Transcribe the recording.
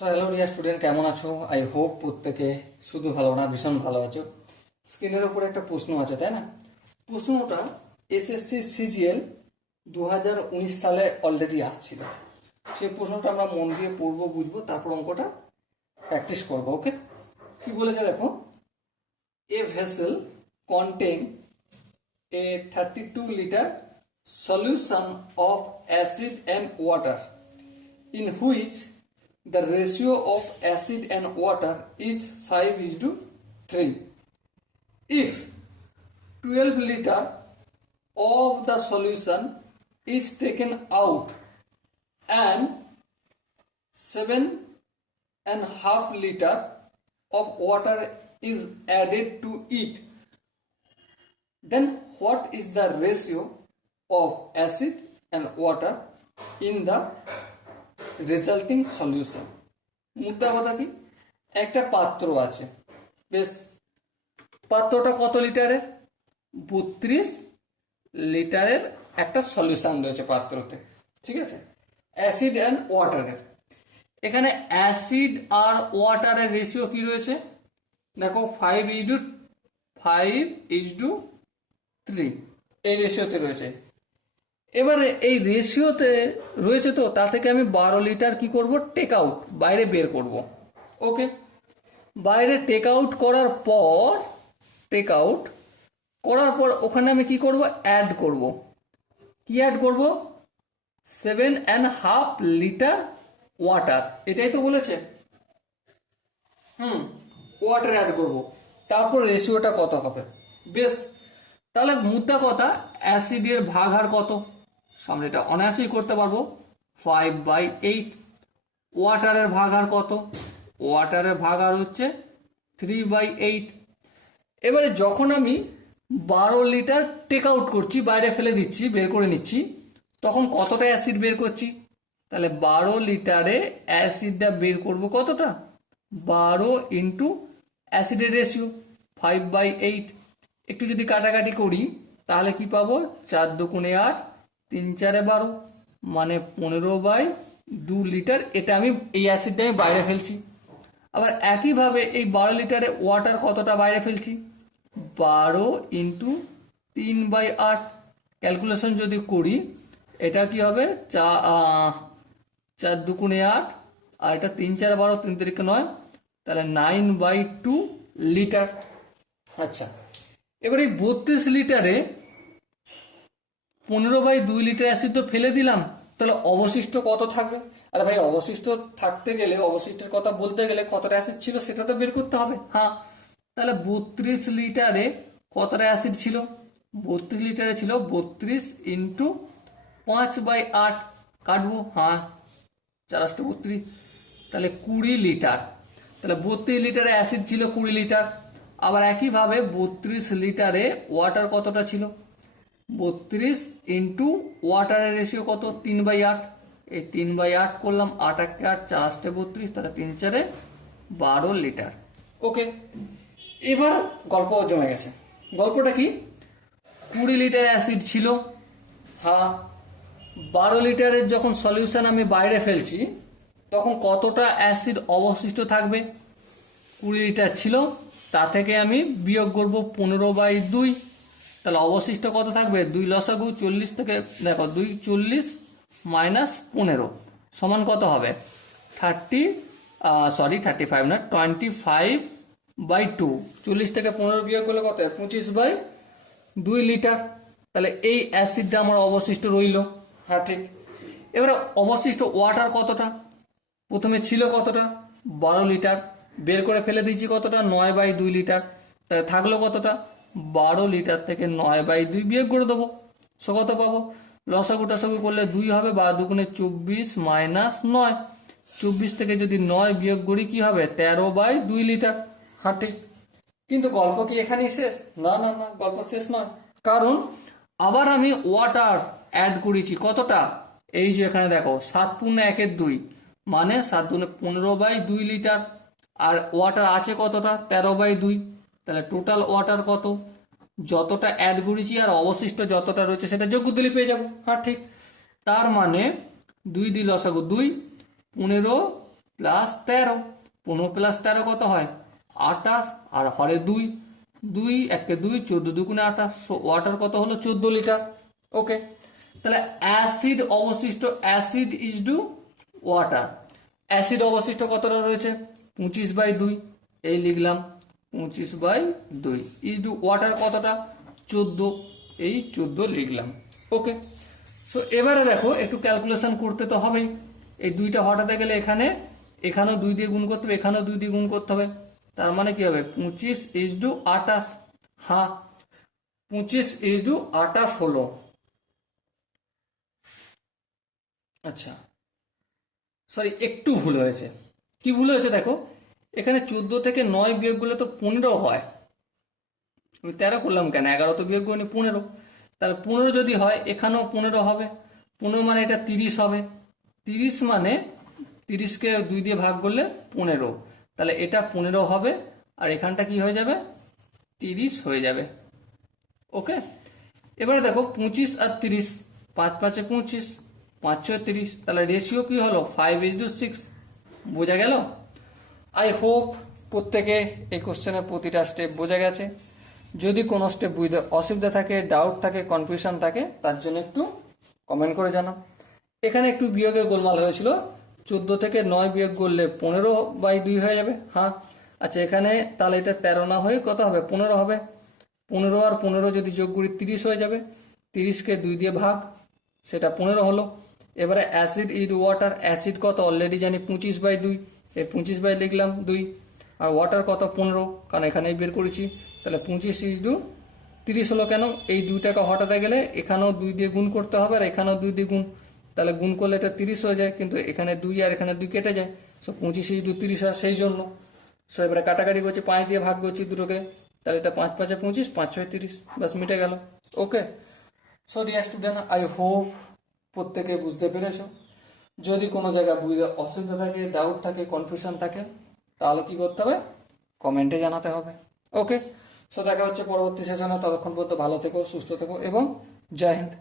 So hello dear student কেমন আছো? I hope প্রত্যেকে শুধু ভালো না, ভীষণ ভালো আছো। স্ক্রিনের উপরে একটা প্রশ্ন আছে, তাই না? প্রশ্নটা এসএসসি সিজিএল দু হাজার উনিশ সালে অলরেডি আসছিল। সেই প্রশ্নটা আমরা মন দিয়ে পড়ব, বুঝব, তারপর অঙ্কটা প্র্যাকটিস করব ওকে কি বলেছে দেখো? A vessel contains a 32 liter solution of acid and water, in which the ratio of acid and water is 5 is to 3 if 12 liter of the solution is taken out and 7 and half liter of water is added to it then what is the ratio of acid and water in the resulting solution মুদ্রা কথা কি? একটা পাত্র আছে। বেশ, পাত্রটা কত লিটারের? বত্রিশ লিটারের একটা সলিউশন রয়েছে পাত্রতে। ঠিক আছে? অ্যাসিড অ্যান্ড ওয়াটারের এখানে অ্যাসিড আর ওয়াটারের রেশিও কি রয়েছে? দেখো five is to five is to three এই রেশিওতে রয়েছে। এবারে এই রেশিওতে রয়েছে তো, তা থেকে আমি বারো লিটার কি করব? টেক আউট বাইরে বের করব। ওকে বাইরে টেক আউট করার পর টেক আউট করার পর ওখানে আমি কি করব? অ্যাড করব। কি অ্যাড করব? Seven and half litre water এটাই তো বলেছে। হুম ওয়াটার অ্যাড করব। তারপর রেশিওটা কত হবে? বেশ, তাহলে মুদ্রা কথা অ্যাসিডের ভাগ আর কত? সামনে এটা অনায়াসেই করতে পারব। ফাইভ বাই এইট ওয়াটারের ভাগ আর কত? ওয়াটারের ভাগ আর হচ্ছে থ্রি বাই এইট এবারে যখন আমি বারো লিটার টেক আউট করছি, বাইরে ফেলে দিচ্ছি, বের করে নিচ্ছি, তখন কতটা অ্যাসিড বের করছি? তাহলে বারো লিটারে অ্যাসিডটা বের করব কতটা? বারো ইন্টু অ্যাসিডের রেশিও ফাইভ বাই এইট একটু যদি কাটাকাটি করি, তাহলে কি পাবো? চার দুগুণে আট তিন চারে বারো মানে পনেরো বাই দু লিটার, এটা আমি এই অ্যাসিডটা আমি বাইরে ফেলছি। আবার একইভাবে এই বারো লিটারে ওয়াটার কতটা বাইরে ফেলছি? বারো ইন্টু তিন বাই আট। ক্যালকুলেশন যদি করি, এটা কি হবে? চা চার দুগুণে আট, আর এটা তিন চার বারো, তিন তারিখে নয়, তাহলে নাইন বাই টু লিটার আচ্ছা এবার এই বত্রিশ লিটারে পনেরো বাই দুই লিটার অ্যাসিড তো ফেলে দিলাম। তাহলে অবশিষ্ট কত থাকবে? আরে ভাই, অবশিষ্ট থাকতে গেলে, অবশিষ্টের কথা বলতে গেলে কতটা অ্যাসিড ছিল সেটা তো বের করতে হবে। হ্যাঁ তাহলে বত্রিশ লিটারে কতটা অ্যাসিড ছিল? বত্রিশ লিটারে ছিল বত্রিশ ইন্টু পাঁচ বাই আট কাটবো। হ্যাঁ চারাশটা বত্রিশ। তাহলে কুড়ি লিটার। তাহলে বত্রিশ লিটারে অ্যাসিড ছিল কুড়ি লিটার। আবার একইভাবে বত্রিশ লিটারে ওয়াটার কতটা ছিল? বত্রিশ ইন্টু ওয়াটারের রেশিও কত? তিন বাই আট। এই তিন বাই আট করলাম, আট একে আট, চার আটটে বত্রিশ, তাহলে তিন চারে বারো লিটার। ওকে, এবার গল্প জমে গেছে। গল্পটা কি? কুড়ি লিটার অ্যাসিড ছিল। হ্যাঁ বারো লিটারের যখন সলিউশন আমি বাইরে ফেলছি, তখন কতটা অ্যাসিড অবশিষ্ট থাকবে? কুড়ি লিটার ছিল, তা থেকে আমি বিয়োগ করব পনেরো বাই দুই। তাহলে অবশিষ্ট কত থাকবে? দুই লসাগু চল্লিশ থেকে, দেখো, দুই চল্লিশ মাইনাস পনেরো সমান কত হবে? থার্টি সরি থার্টি ফাইভ না টোয়েন্টি ফাইভ বাই টু চল্লিশ থেকে পনেরো বিয়োগ করলে কত? পঁচিশ বাই দুই লিটার। তাহলে এই অ্যাসিডটা আমার অবশিষ্ট রইল। হ্যাঁ ঠিক। এবারে অবশিষ্ট ওয়াটার কতটা? প্রথমে ছিল কতটা? বারো লিটার। বের করে ফেলে দিয়েছি কতটা? নয় বাই দুই লিটার। তাহলে থাকল কতটা? বারো লিটার থেকে নয় বাই দুই বিয়োগ করে দেবো। সো কত পাবো। লসাগু টসাগু করলে দুই হবে বা দুগুণে চব্বিশ মাইনাস নয়। চব্বিশ থেকে যদি নয় বিয়োগ করি কি হবে? তেরো বাই দুই লিটার। ঠিক কিন্তু গল্প কি এখানেই শেষ? না না না, গল্প শেষ নয়। কারণ আবার আমি ওয়াটার অ্যাড করেছি। কতটা? এই যে এখানে দেখো, সাত পূর্ণ একের দুই। মানে সাত দুনে পনেরো বাই দুই লিটার। আর ওয়াটার আছে কতটা? তেরো বাই দুই। তাহলে টোটাল ওয়াটার কত? যতটা অ্যাড করেছি আর অবশিষ্ট যতটা রয়েছে সেটা যোগ্য দিলে পেয়ে যাব। হ্যাঁ ঠিক। তার মানে দুই দিল লসাগু দুই, পনেরো প্লাস তেরো। পনেরো প্লাস তেরো কত হয়? আটাশ আর হরে দুই। দুই, একে দুই, চোদ্দ দুগুণে আটাশ ওয়াটার কত হলো? চোদ্দ লিটার ওকে তাহলে অ্যাসিড অবশিষ্ট acid is to water acid অবশিষ্ট কতটা রয়েছে? পঁচিশ বাই দুই। এই লিখলাম। পঁচিশ বাই দুই। ইজ টু ওয়াটার কতটা? চোদ্দ। এই চোদ্দ লিখলাম। ওকে সো এবারে দেখো, একটু ক্যালকুলেশন করতে তো হবেই। এই দুইটা হটাতে গেলে এখানে, এখানেও দুই দিয়ে গুণ করতে হবে, এখানেও দুই দিয়ে গুণ করতে হবে। তার মানে কি হবে? পঁচিশ ইজ টু আটাশ হ্যাঁ। পঁচিশ ইজ টু আটাশ হলো। আচ্ছা। সরি একটু ভুল হয়েছে। কি ভুল হয়েছে দেখো? এখানে চোদ্দ থেকে নয় বিয়োগ করলে তো পনেরো হয়। আমি তেরো করলাম কেন? এগারো তো বিয়োগ করিনি, পনেরো। তাহলে পনেরো যদি হয়, এখানেও পনেরো হবে। পনেরো মানে এটা তিরিশ হবে। তিরিশ মানে তিরিশকে দুই দিয়ে ভাগ করলে পনেরো। তাহলে এটা পনেরো হবে, আর এখানটা কি হয়ে যাবে? তিরিশ হয়ে যাবে। ওকে? এবারে দেখো, পঁচিশ আর তিরিশ। পাঁচ পাঁচে পঁচিশ, পাঁচ ছয় তিরিশ। তাহলে রেশিও কি হলো? ফাইভ ইজ টু সিক্স বোঝা গেল? আই হোপ প্রত্যেকে এই কোশ্চেনের প্রতিটা স্টেপ বোঝা গেছে। যদি কোনো স্টেপ বুঝতে অসুবিধা থাকে ডাউট থাকে কনফিউশন থাকে, তার জন্য একটু কমেন্ট করে জানাও। এখানে একটু বিয়োগের গোলমাল হয়েছিল। চোদ্দ থেকে নয় বিয়োগ করলে পনেরো বাই দুই হয়ে যাবে। হ্যাঁ আচ্ছা এখানে তাহলে এটা তেরো না হয়ে কত হবে? পনেরো হবে। পনেরো আর পনেরো যদি যোগ করি, তিরিশ হয়ে যাবে। তিরিশকে দুই দিয়ে ভাগ, সেটা পনেরো হলো। এবারে অ্যাসিড ইড ওয়াটার অ্যাসিড কত? অলরেডি জানি পঁচিশ বাই দুই। এই পঁচিশ বাই লিখলাম দুই। আর ওয়াটার কত? পনেরো। কারণ এখানেই বের করেছি। তাহলে পঁচিশ ইজ টু তিরিশ হলো কেন? এই দুই টাকা হটাতে গেলে এখানেও দুই দিয়ে গুণ করতে হবে আর এখানেও দুই দিয়ে গুণ। তাহলে গুণ করলে এটা তিরিশ হয়ে যায়, কিন্তু এখানে দুই আর এখানে দুই কেটে যায়। সো পঁচিশ ইজ দু তিরিশ হয় সেই জন্য। সো এবারে কাটাকাটি করছি, পাঁচ দিয়ে ভাগ করছি দুটোকে। তাহলে এটা পাঁচ পাঁচে পঁচিশ, পাঁচ ছয় তিরিশ। বাস মিটে গেল। Okay so dear student I hope প্রত্যেকে বুঝতে পেরেছ। যদি কোনো জায়গায় বুঝতে অসুবিধা থাকে ডাউট থাকে কনফিউশন থাকে, তাহলে কি করতে হবে? কমেন্টে জানাতে হবে। ওকে সো দেখা হচ্ছে পরবর্তী সেশনে ততক্ষণ পর্যন্ত ভালো থেকো, সুস্থ থেকো এবং জয় হিন্দ।